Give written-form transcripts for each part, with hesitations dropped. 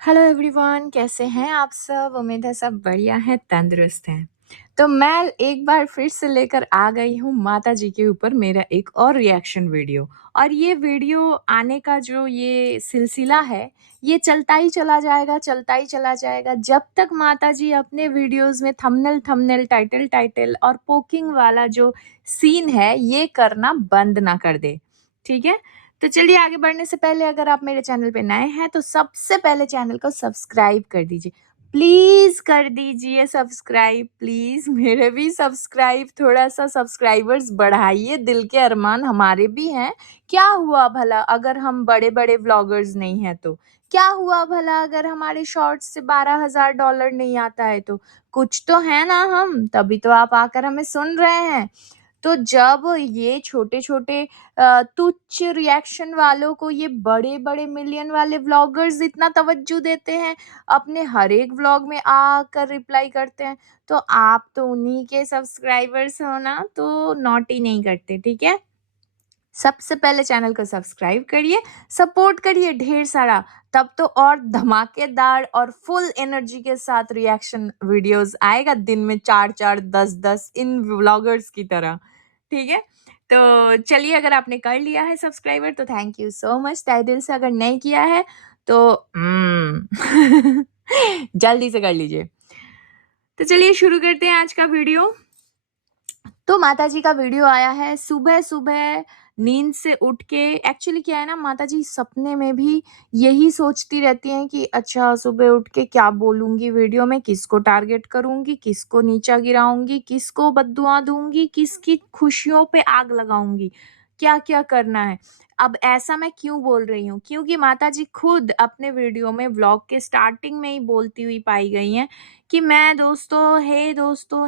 Hello everyone, कैसे हैं आप सब? उम्मीद है सब बढ़िया हैं, तंदुरुस्त हैं। तो मैं एक बार फिर से लेकर आ गई हूँ माता जी के ऊपर मेरा एक और रिएक्शन वीडियो। और ये वीडियो आने का जो ये सिलसिला है, ये चलता ही चला जाएगा, चलता ही चला जाएगा जब तक माता जी अपने वीडियोज़ में थंबनेल थंबनेल, टाइटल टाइटल और पोकिंग वाला जो सीन है, ये करना बंद ना कर दे। ठीक है? तो चलिए आगे बढ़ने से पहले अगर आप मेरे चैनल पे नए हैं तो सबसे पहले चैनल को सब्सक्राइब कर दीजिए। प्लीज़ कर दीजिए सब्सक्राइब, प्लीज़ मेरे भी सब्सक्राइब, थोड़ा-सा सब्सक्राइबर्स बढ़ाइए, दिल के अरमान हमारे भी हैं। क्या हुआ भला अगर हम बड़े-बड़े व्लॉगर्स नहीं हैं तो? क्या हुआ भला अगर हमारे शॉर्ट्स से $12,000 नहीं आता है तो? कुछ तो हैं ना हम, तभी तो आप आकर हमें सुन रहे हैं। तो जब ये छोटे-छोटे तुच्छ रिएक्शन वालों को ये बड़े-बड़े मिलियन वाले व्लॉगर्स इतना तवज्जो देते हैं, अपने हर एक व्लॉग में आकर रिप्लाई करते हैं, तो आप तो उन्हीं के सब्सक्राइबर्स हो ना, तो नॉटी नहीं करते, ठीक है? सबसे पहले चैनल को सब्सक्राइब करिए, सपोर्ट करिए ढेर सारा, तब तो और धमाकेदार और फुल एनर्जी के साथ रिएक्शन वीडियोस आएगा दिन में 4-4, 10-10 इन व्लॉगर्स की तरह, ठीक है? तो चलिए अगर आपने कर लिया है सब्सक्राइबर तो थैंक यू सो मच तहे दिल से, अगर नहीं किया है तो जल्दी से कर लीजिए। तो चलिए शुरू करते हैं आज का वीडियो। तो माताजी का वीडियो आया है सुबह-सुबह नींद से उठ के। एक्चुअली क्या है ना, माताजी सपने में भी यही सोचती रहती हैं कि अच्छा सुबह उठ के क्या बोलूँगी वीडियो में, किसको टारगेट करूँगी, किसको नीचा गिराऊँगी, किसको बद्दुआ दूँगी, किसकी खुशियों पे आग लगाऊँगी, क्या-क्या करना है। अब ऐसा मैं क्यों बोल रही हूँ? क्योंकि माताजी खुद अपने वीडियो में व्लॉग के स्टार्टिंग में ही बोलती हुई पाई गई हैं कि मैं दोस्तों,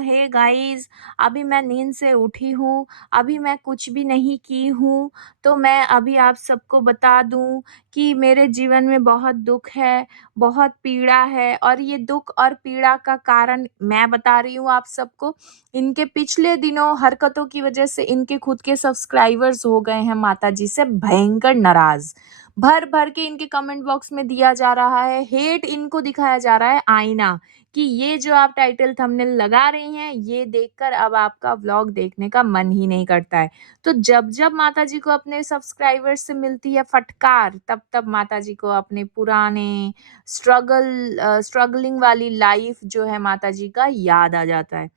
हे गाइज़, अभी मैं नींद से उठी हूँ, अभी मैं कुछ भी नहीं की हूँ, तो मैं अभी आप सबको बता दूँ कि मेरे जीवन में बहुत दुःख है, बहुत पीड़ा है और ये दुःख और पीड़ा का कारण मैं बता रही हूँ आप सबको। इनके पिछले दिनों हरकतों की वजह से इनके खुद के सब्सक्राइबर्स हो गए हैं माताजी से भयंकर नाराज़। भर-भर के इनके कमेंट बॉक्स में दिया जा रहा है, हेट इनको दिखाया जा रहा है आईना। कि ये जो आप टाइटल थंबनेल लगा रही हैं, ये देखकर अब आपका व्लॉग देखने का मन ही नहीं करता है। तो जब-जब माताजी को अपने सब्सक्राइबर्स से मिलती है फटकार, तब-तब माताजी को अपने पुराने स्ट्रगलिंग वाली लाइफ जो है माताजी का याद आ जाता है।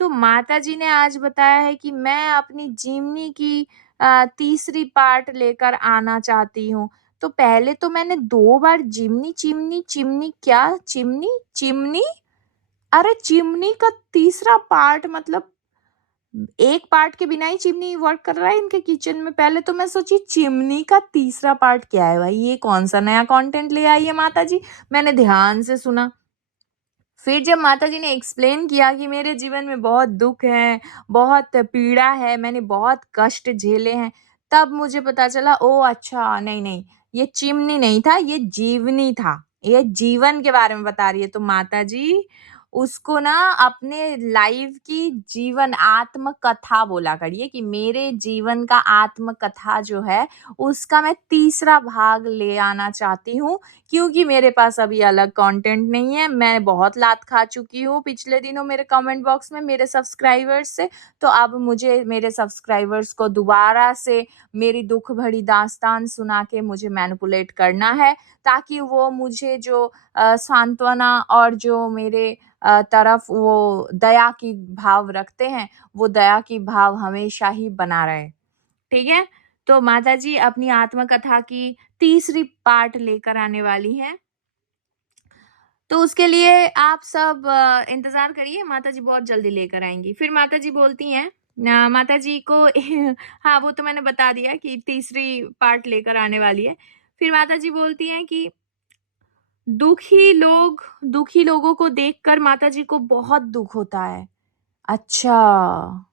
तो माताजी ने आज बताया है कि मैं अपनी जीवनी की तीसरी पार्ट लेकर आना चाहती हूँ। तो पहले तो मैंने 2 बार चिमनी क्या? चिमनी? अरे चिमनी का तीसरा पार्ट मतलब एक पार्ट के बिना ही चिमनी वर्क कर रहा है इनके किचन में। पहले तो मैं सोची चिमनी का तीसरा पार्ट क्या है भाई? ये कौन-सा नया कंटेंट ले आई है माताजी? मैंने ध्यान से सुना। फिर जब माताजी ने एक्सप्लेन किया कि मेरे जीवन में बहुत दुःख है, बहुत पीड़ा है, मैंने बहुत कष्ट झेले हैं, तब मुझे पता चला ओह! अच्छा नहीं, ये चिमनी नहीं था, ये जीवनी था। ये जीवन के बारे में बता रही है। तो माताजी उसको ना अपने लाइफ की जीवन आत्मकथा बोला करिए कि मेरे जीवन का आत्मकथा जो है, उसका मैं तीसरा भाग ले आना चाहती हूँ क्योंकि मेरे पास अभी अलग कंटेंट नहीं है। मैं बहुत लात खा चुकी हूँ पिछले दिनों मेरे कमेंट बॉक्स में मेरे सब्सक्राइबर्स से, तो अब मुझे मेरे सब्सक्राइबर्स को दोबारा से मेरी दुःख भरी दास्तान सुना के मुझे मैनिपुलेट करना है, ताकि वो मुझे जो सांत्वना और जो मेरे तरफ वो दया की भाव रखते हैं, वो दया की भाव हमेशा ही बना रहे। ठीक है? तो माताजी अपनी आत्मकथा की तीसरी पार्ट लेकर आने वाली हैं। तो उसके लिए आप सब इंतज़ार करिए, माताजी बहुत जल्दी लेकर आएँगी। फिर माताजी बोलती हैं माताजी को हाँ, वो तो मैंने बता दिया कि तीसरी पार्ट लेकर आने वाली है। फिर माताजी बोलती हैं कि दुखी लोगों को देखकर माताजी को बहुत दुःख होता है। अच्छा।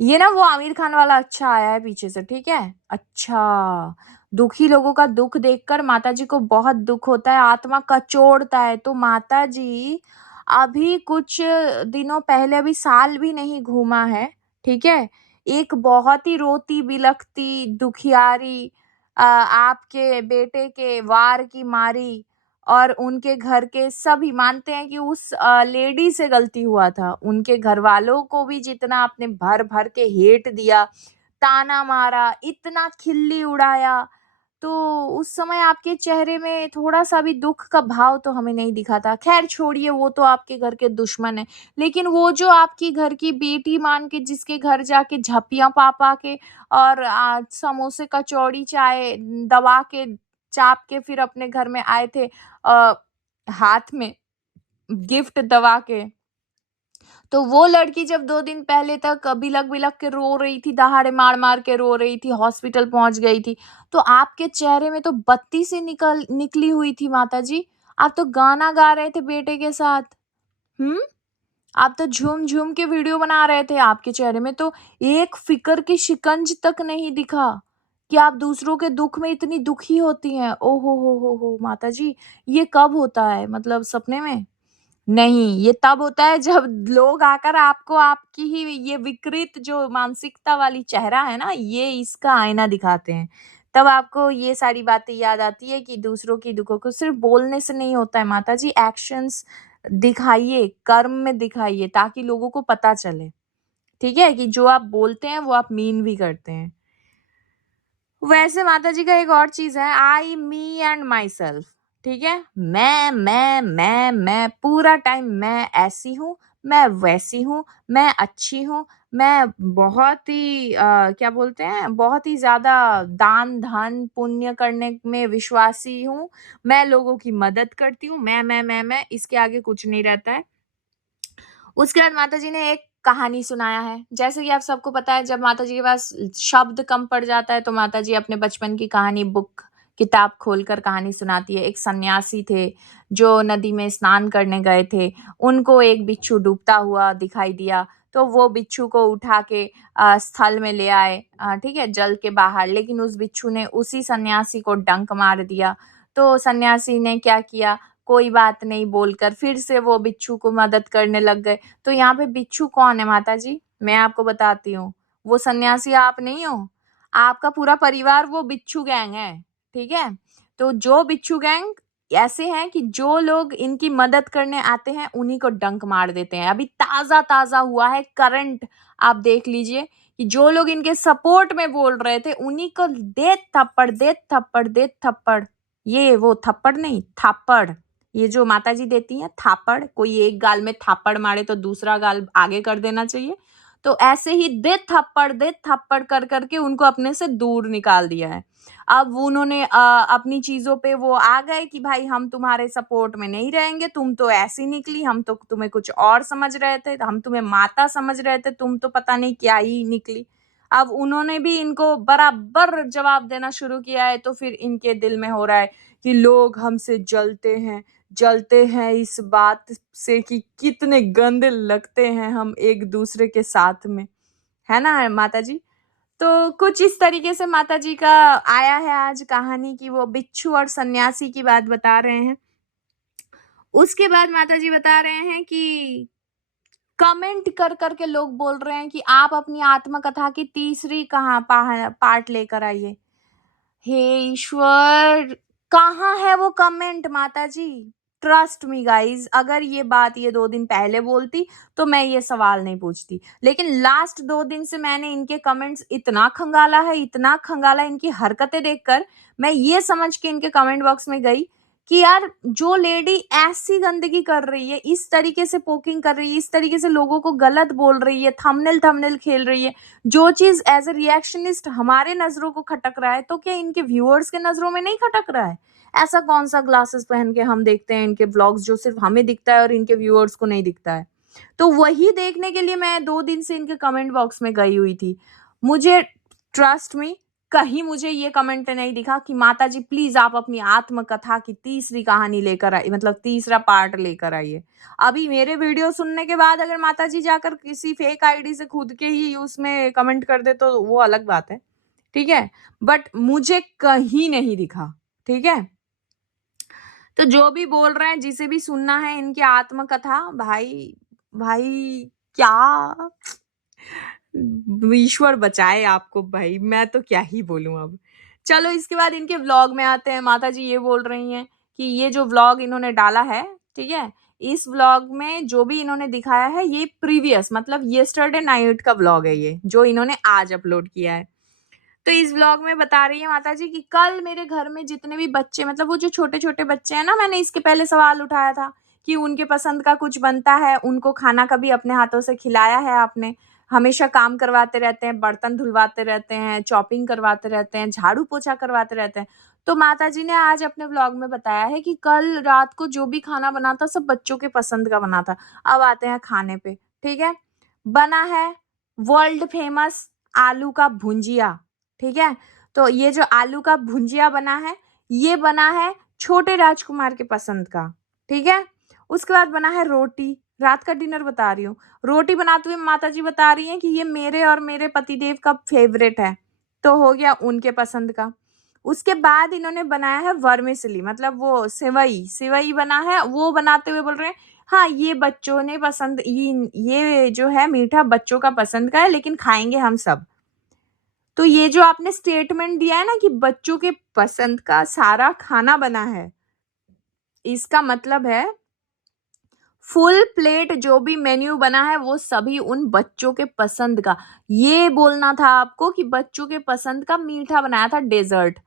ये ना वो आमिर खान वाला अच्छा आया है पीछे से, ठीक है? अच्छा, दुखी लोगों का दुःख देखकर माताजी को बहुत दुःख होता है, आत्मा कचोड़ता है। तो माताजी अभी कुछ दिनों पहले, अभी साल भी नहीं घूमा है, ठीक है? एक बहुत ही रोती-बिलखती दुखियारी आपके बेटे के वार की मारी और उनके घर के सभी मानते हैं कि उस लेडी से गलती हुआ था। उनके घरवालों को भी जितना आपने भर-भर के हेट दिया, ताना मारा, इतना खिल्ली उड़ाया, तो उस समय आपके चेहरे में थोड़ा-सा भी दुःख का भाव तो हमें नहीं दिखा था। ख़ैर छोड़िए, वो तो आपके घर के दुश्मन हैं, लेकिन वो जो आपकी घर की बेटी मान के जिसके घर जाके झप्पियाँ पा-पा के और समोसे, कचौड़ी, चाय दबा के, चाप के फिर अपने घर में आए थे हाथ में गिफ्ट दबा के। तो वो लड़की जब 2 दिन पहले तक बिलख-बिलख के रो रही थी, दहाड़े मार-मार के रो रही थी, हॉस्पिटल पहुँच गई थी, तो आपके चेहरे में तो बत्ती सी निकली हुई थी माताजी। आप तो गाना गा रहे थे बेटे के साथ। हुँ? आप तो झूम-झूम के वीडियो बना रहे थे, आपके चेहरे में तो एक फ़िक्र की शिकंज तक नहीं दिखा कि आप दूसरों के दुःख में इतनी दुखी होती हैं। ओहो हो! माताजी, ये कब होता है? मतलब सपने में? नहीं, ये तब होता है जब लोग आकर आपको आपकी ही ये विकृत जो मानसिकता वाली चेहरा है ना, ये इसका आईना दिखाते हैं। तब आपको ये सारी बातें याद आती है कि दूसरों की दुखों को सिर्फ़ बोलने से नहीं होता है माताजी, एक्शन्स दिखाइए, कर्म में दिखाइए ताकि लोगों को पता चले, ठीक है? कि जो आप बोलते हैं वो आप मीन भी करते हैं। वैसे माताजी का एक और चीज़ है, आई, मी एंड मायसेल्फ, ठीक है? मैं, पूरा टाइम मैं ऐसी हूँ, मैं वैसी हूँ, मैं अच्छी हूँ, मैं बहुत ही क्या बोलते हैं, बहुत ही ज़्यादा दान-धर्म, पुण्य करने में विश्वासी हूँ, मैं लोगों की मदद करती हूँ, मैं, इसके आगे कुछ नहीं रहता है। उसके बाद माताजी ने एक कहानी सुनाया है। जैसे कि आप सबको पता है जब माताजी के पास शब्द कम पड़ जाता है तो माताजी अपने बचपन की कहानी किताब खोलकर कहानी सुनाती है। एक सन्यासी थे जो नदी में स्नान करने गए थे। उनको एक बिच्छू डूबता हुआ दिखाई दिया, तो वो बिच्छू को उठा के स्थल में ले आए, ठीक है? जल के बाहर। लेकिन उस बिच्छू ने उसी सन्यासी को डंक मार दिया। तो सन्यासी ने क्या किया, कोई बात नहीं बोलकर फिर से वो बिच्छू को मदद करने लग गए। तो यहाँ पे बिच्छू कौन है माताजी? मैं आपको बताती हूँ। वो सन्यासी आप नहीं हो। आपका पूरा परिवार वो बिच्छू गैंग है, ठीक है? तो जो बिच्छू गैंग ऐसे हैं कि जो लोग इनकी मदद करने आते हैं, उन्हीं को डंक मार देते हैं। अभी ताज़ा-ताज़ा हुआ है करंट, आप देख लीजिए कि जो लोग इनके सपोर्ट में बोल रहे थे, उन्हीं को दे थप्पड़, दे थप्पड़, दे थप्पड़। ये वो थप्पड़ नहीं, थापड़। ये जो माताजी देती हैं थापड़, कोई एक गाल में थापड़ मारे तो दूसरा गाल आगे कर देना चाहिए। तो ऐसे ही दे थप्पड़ कर के उनको अपने से दूर निकाल दिया है। अब उन्होंने अपनी चीज़ों पे वो आ गए कि भाई हम तुम्हारे सपोर्ट में नहीं रहेंगे, तुम तो ऐसी निकली, हम तो तुम्हें कुछ और समझ रहे थे, हम तुम्हें माता समझ रहे थे, तुम तो पता नहीं क्या ही निकली। अब उन्होंने भी इनको बराबर जवाब देना शुरू किया है, तो फिर इनके दिल में हो रहा है कि लोग हमसे जलते हैं इस बात से कि कितने गंदे लगते हैं हम एक-दूसरे के साथ में। है ना माताजी? तो कुछ इस तरीके से माताजी का आया है आज कहानी कि वो बिच्छू और सन्यासी की बात बता रहे हैं। उसके बाद माताजी बता रहे हैं कि कमेंट कर के लोग बोल रहे हैं कि आप अपनी आत्मकथा की तीसरी पार्ट लेकर आइए। हे ईश्वर! कहाँ है वो कमेंट माताजी? ट्रस्ट मी गाइज़, अगर ये बात ये 2 दिन पहले बोलती, तो मैं ये सवाल नहीं पूछती। लेकिन लास्ट 2 दिन से मैंने इनके कमेंट्स इतना खंगाला इनकी हरकतें देखकर, मैं ये समझ के इनके कमेंट बॉक्स में गई कि यार जो लेडी ऐसी गंदगी कर रही है, इस तरीके से पोकिंग कर रही है, इस तरीके से लोगों को गलत बोल रही है, थंबनेल खेल रही है, जो चीज़ एज़ अ रिएक्शनिस्ट हमारे नज़रों को खटक रहा है, तो क्या इनके व्यूअर्स के नज़रों में नहीं खटक रहा है? ऐसा कौन-सा ग्लासेस पहन के हम देखते हैं इनके व्लॉग्स जो सिर्फ़ हमें दिखता है और इनके व्यूअर्स को नहीं दिखता है। तो वही देखने के लिए मैं 2 दिन से इनके कमेंट बॉक्स में गई हुई थी। मुझे ट्रस्ट मी, कहीं मुझे ये कमेंट नहीं दिखा कि माताजी प्लीज़ आप अपनी आत्मकथा की तीसरी कहानी लेकर आइए, मतलब तीसरा पार्ट लेकर आइए। अभी मेरे वीडियो सुनने के बाद अगर माताजी जाकर किसी फेक आईडी से खुद के ही उसमें कमेंट कर दे तो वो अलग बात है, ठीक है? बट मुझे कहीं नहीं दिखा, ठीक है? तो जो भी बोल रहे हैं, जिसे भी सुनना है इनकी आत्मकथा, भाई भाई क्या ईश्वर बचाए आपको भाई, मैं तो क्या ही बोलूँ अब। चलो इसके बाद इनके व्लॉग में आते हैं। माताजी ये बोल रही हैं कि ये जो व्लॉग इन्होंने डाला है, ठीक है? इस व्लॉग में जो भी इन्होंने दिखाया है ये प्रीवियस मतलब यस्टरडे नाइट का व्लॉग है ये, जो इन्होंने आज अपलोड किया है। तो इस व्लॉग में बता रही है माताजी कि कल मेरे घर में जितने भी बच्चे मतलब वो जो छोटे-छोटे बच्चे हैं ना, मैंने इसके पहले सवाल उठाया था कि उनके पसंद का कुछ बनता है, उनको खाना कभी अपने हाथों से खिलाया है आपने? हमेशा काम करवाते रहते हैं, बर्तन धुलवाते रहते हैं, चॉपिंग करवाते रहते हैं, झाड़ू-पोछा करवाते रहते हैं। तो माताजी ने आज अपने व्लॉग में बताया है कि कल रात को जो भी खाना बना था सब बच्चों के पसंद का बना था। अब आते हैं खाने पे, ठीक है? बना है वर्ल्ड फेमस आलू का भुंजिया, ठीक है? तो ये जो आलू का भुंजिया बना है, ये बना है छोटे राजकुमार के पसंद का, ठीक है? उसके बाद बना है रोटी, रात का डिनर बता रही हूँ। रोटी बनाते हुए माताजी बता रही हैं कि ये मेरे और मेरे पतिदेव का फेवरेट है, तो हो गया उनके पसंद का। उसके बाद इन्होंने बनाया है वर्मिसेली मतलब वो सेवई, सेवई बना है, वो बनाते हुए बोल रहे हैं, हाँ, ये बच्चों ने पसंद ये जो है मीठा बच्चों का पसंद का है लेकिन खाएँगे हम सब। तो ये जो आपने स्टेटमेंट दिया है ना कि बच्चों के पसंद का सारा खाना बना है, इसका मतलब है फुल प्लेट जो भी मेन्यू बना है वो सभी उन बच्चों के पसंद का। ये बोलना था आपको कि बच्चों के पसंद का मीठा बनाया था डेज़र्ट।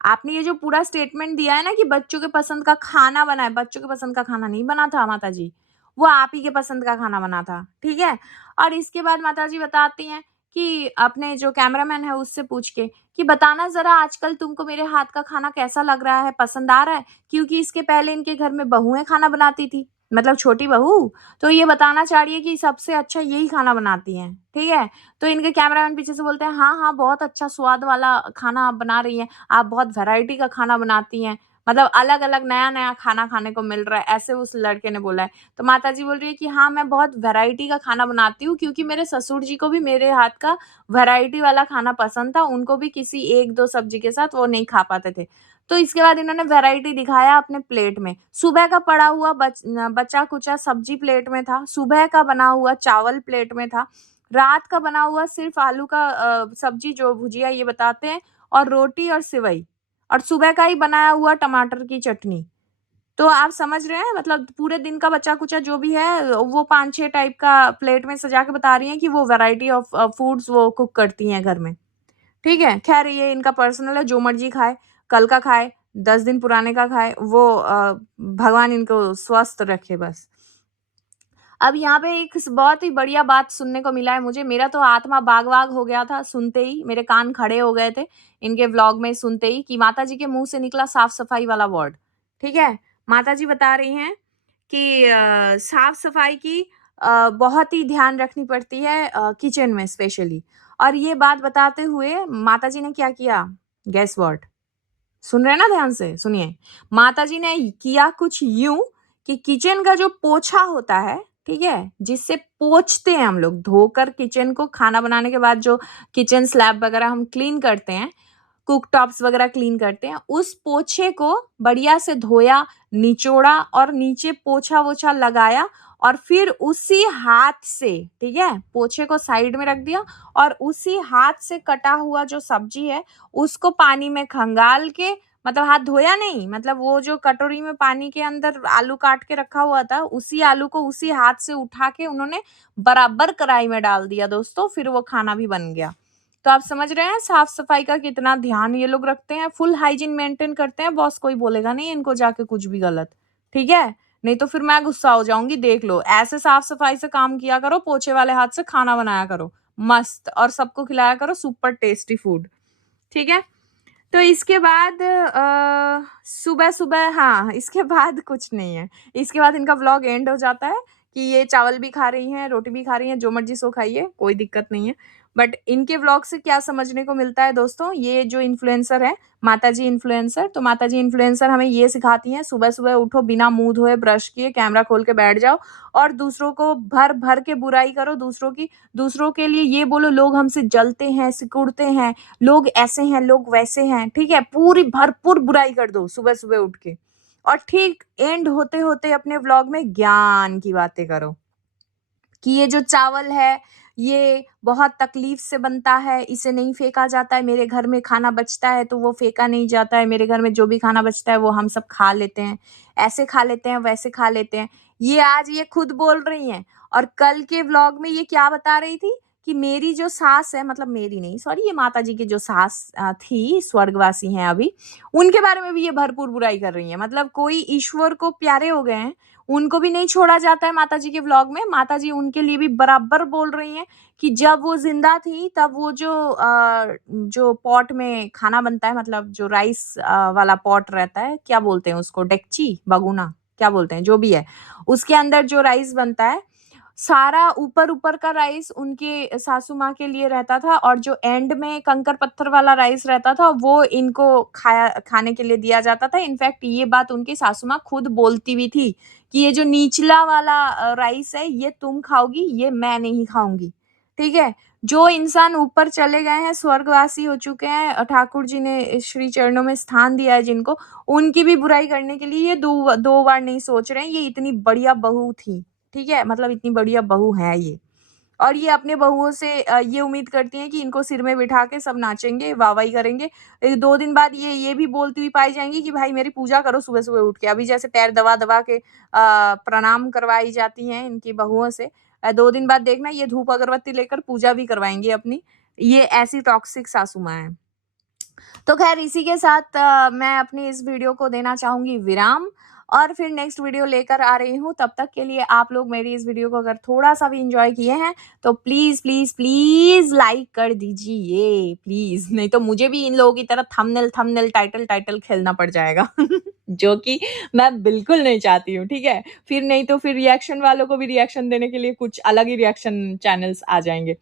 आपने ये जो पूरा स्टेटमेंट दिया है ना कि बच्चों के पसंद का खाना बना है, बच्चों के पसंद का खाना नहीं बना था माताजी। वो आप ही के पसंद का खाना बना था, ठीक है? और इसके बाद माताजी बताती हैं कि अपने जो कैमरामैन है उससे पूछ के कि बताना ज़रा आजकल तुमको मेरे हाथ का खाना कैसा लग रहा है, पसंद आ रहा है? क्योंकि इसके पहले इनके घर में बहुएँ खाना बनाती थी। मतलब छोटी बहू, तो ये बताना चाह रही है कि सबसे अच्छा यही खाना बनाती हैं, ठीक है? तो इनके कैमरामैन पीछे से बोलते हैं, "हाँ, हाँ, बहुत अच्छा स्वाद वाला खाना आप बना रही हैं, आप बहुत वैरायटी का खाना बनाती हैं, मतलब अलग-अलग, नया-नया खाना खाने को मिल रहा है।" ऐसे उस लड़के ने बोला है। तो माताजी बोल रही है कि हाँ, मैं बहुत वैरायटी का खाना बनाती हूँ क्योंकि मेरे ससुर जी को भी मेरे हाथ का वैरायटी वाला खाना पसंद था, उनको भी किसी 1-2 सब्जी के साथ वो नहीं खा पाते थे। तो इसके बाद इन्होंने वैरायटी दिखाया अपने प्लेट में। सुबह का पड़ा हुआ बचा-कुचा सब्जी प्लेट में था, सुबह का बना हुआ चावल प्लेट में था, रात का बना हुआ सिर्फ आलू का सब्जी जो भुजिया ये बताते हैं और रोटी और सेवई और सुबह का ही बनाया हुआ टमाटर की चटनी। तो आप समझ रहे हैं मतलब पूरे दिन का बचा-कुचा जो भी है वो 5-6 टाइप का प्लेट में सजा के बता रही हैं कि वो वैरायटी ऑफ फूड्स वो कुक करती हैं घर में। ठीक है? ख़ैर ये इनका पर्सनल है, जो मर्ज़ी खाए, कल का खाए, 10 दिन पुराने का खाए, वो भगवान इनको स्वस्थ रखे बस। अब यहाँ पे एक बहुत ही बढ़िया बात सुनने को मिला है मुझे, मेरा तो आत्मा बाग-बाग हो गया था सुनते ही, मेरे कान खड़े हो गए थे, इनके व्लॉग में सुनते ही कि माताजी के मुँह से निकला साफ-सफाई वाला वर्ड, ठीक है? माताजी बता रही हैं कि साफ-सफाई की बहुत ही ध्यान रखनी पड़ती है किचन में स्पेशली और ये बात बताते हुए माताजी ने क्या किया? Guess what? सुन रहे हैं ना ध्यान से? सुनिए। माताजी ने किया कुछ यूँ कि किचन का जो पोछा होता है, ठीक है? जिससे पोंछते हैं हम लोग, धोकर किचन को खाना बनाने के बाद जो किचन स्लैब वगैरह हम क्लीन करते हैं, कुकटॉप्स वगैरह क्लीन करते हैं, उस पोछे को बढ़िया से धोया, निचोड़ा और नीचे पोछा-वोछा लगाया और फिर उसी हाथ से, ठीक है? पोछे को साइड में रख दिया और उसी हाथ से कटा हुआ जो सब्ज़ी है, उसको पानी में खंगाल के मतलब हाथ धोया नहीं, मतलब वो जो कटोरी में पानी के अंदर आलू काट के रखा हुआ था, उसी आलू को उसी हाथ से उठा के उन्होंने बराबर कढ़ाई में डाल दिया दोस्तों, फिर वो खाना भी बन गया। तो आप समझ रहे हैं साफ-सफाई का कितना ध्यान ये लोग रखते हैं, फुल हाइजीन मेंटेन करते हैं, बॉस कोई बोलेगा नहीं इनको जाके कुछ भी गलत, ठीक है? नहीं तो फिर मैं गुस्सा हो जाऊँगी देख लो, ऐसे साफ-सफाई से काम किया करो, पोछे वाले हाथ से खाना बनाया करो, मस्त और सबको खिलाया करो सुपर टेस्टी फूड, ठीक है? तो इसके बाद सुबह-सुबह हाँ, इसके बाद कुछ नहीं है। इसके बाद इनका व्लॉग एंड हो जाता है कि ये चावल भी खा रही हैं, रोटी भी खा रही हैं, जो मर्ज़ी सो खाइए, कोई दिक्कत नहीं है। बट इनके व्लॉग से क्या समझने को मिलता है दोस्तों, ये जो इन्फ्लुएंसर है, माताजी इन्फ्लुएंसर, तो माताजी इन्फ्लुएंसर हमें ये सिखाती हैं, सुबह-सुबह उठो, बिना मुँह धोए, ब्रश किए, कैमरा खोल के बैठ जाओ और दूसरों को भर-भर के बुराई करो दूसरों की। दूसरों के लिए ये बोलो, लोग हमसे जलते हैं, सिकुड़ते हैं, लोग ऐसे हैं, लोग वैसे हैं, ठीक है? पूरी भरपूर बुराई कर दो सुबह-सुबह उठ के और ठीक एंड होते-होते अपने व्लॉग में ज्ञान की बातें करो। कि ये जो चावल है, ये बहुत तकलीफ से बनता है, इसे नहीं फेंका जाता है, मेरे घर में खाना बचता है तो वो फेंका नहीं जाता है, मेरे घर में जो भी खाना बचता है वो हम सब खा लेते हैं, ऐसे खा लेते हैं, वैसे खा लेते हैं। ये आज ये खुद बोल रही हैं और कल के व्लॉग में ये क्या बता रही थी कि मेरी जो सास है, मतलब मेरी नहीं, सॉरी, ये माताजी की जो सास थी, स्वर्गवासी हैं अभी, उनके बारे में भी ये भरपूर बुराई कर रही हैं। मतलब कोई ईश्वर को प्यारे हो गए हैं, उनको भी नहीं छोड़ा जाता है माताजी के व्लॉग में। माताजी उनके लिए भी बराबर बोल रही हैं कि जब वो ज़िंदा थी तब वो जो पॉट में खाना बनता है, मतलब जो राइस वाला पॉट रहता है, क्या बोलते हैं उसको, डेकची, बगुना, क्या बोलते हैं, जो भी है, उसके अंदर जो राइस बनता है, सारा ऊपर-ऊपर का राइस उनके सासू माँ के लिए रहता था और जो एंड में कंकर पत्थर वाला राइस रहता था, वो इनको खाने के लिए दिया जाता था। इनफैक्ट ये बात उनकी सासू माँ खुद बोलती भी थी कि ये जो निचला वाला राइस है, ये तुम खाओगी, ये मैं नहीं खाऊँगी, ठीक है? जो इंसान ऊपर चले गए हैं, स्वर्गवासी हो चुके हैं, ठाकुर जी ने श्री चरणों में स्थान दिया है जिनको, उनकी भी बुराई करने के लिए ये 2 बार नहीं सोच रहे हैं। ये इतनी बढ़िया बहू थी, ठीक है? मतलब इतनी बढ़िया बहू है ये। और ये अपने बहुओं से ये उम्मीद करती हैं कि इनको सिर में बिठा के सब नाचेंगे, वाह-वाही करेंगे। 2 दिन बाद ये भी बोलती हुई पाई जाएँगी कि भाई मेरी पूजा करो सुबह-सुबह उठ के। अभी जैसे पैर दबा-दबा के प्रणाम करवाई जाती हैं इनकी बहुओं से, 2 दिन बाद देखना ये धूप अगरबत्ती लेकर पूजा भी करवाएँगी अपनी। ये ऐसी टॉक्सिक सासू माँ हैं। तो ख़ैर इसी के साथ मैं अपनी इस वीडियो को देना चाहूँगी विराम और फिर नेक्स्ट वीडियो लेकर आ रही हूँ। तब तक के लिए आप लोग मेरी इस वीडियो को अगर थोड़ा-सा भी एन्जॉय किए हैं, तो प्लीज़, प्लीज़, प्लीज़ लाइक कर दीजिए, प्लीज़। नहीं तो मुझे भी इन लोगों की तरह थंबनेल, टाइटल खेलना पड़ जाएगा, जो कि मैं बिल्कुल नहीं चाहती हूँ, ठीक है? फिर नहीं तो फिर रिएक्शन वालों को भी रिएक्शन देने के लिए कुछ अलग ही रिएक्शन चैनल्स आ जाएँगे।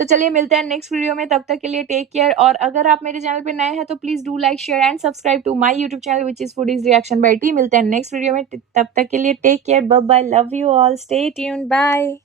तो चलिए मिलते हैं नेक्स्ट वीडियो में, तब तक के लिए टेक केयर। और अगर आप मेरे चैनल पे नए हैं तो please do like, share and subscribe to my YouTube channel which is foodies reaction by T. मिलते हैं नेक्स्ट वीडियो में, तब तक के लिए take care, bye bye, love you all, stay tuned, bye.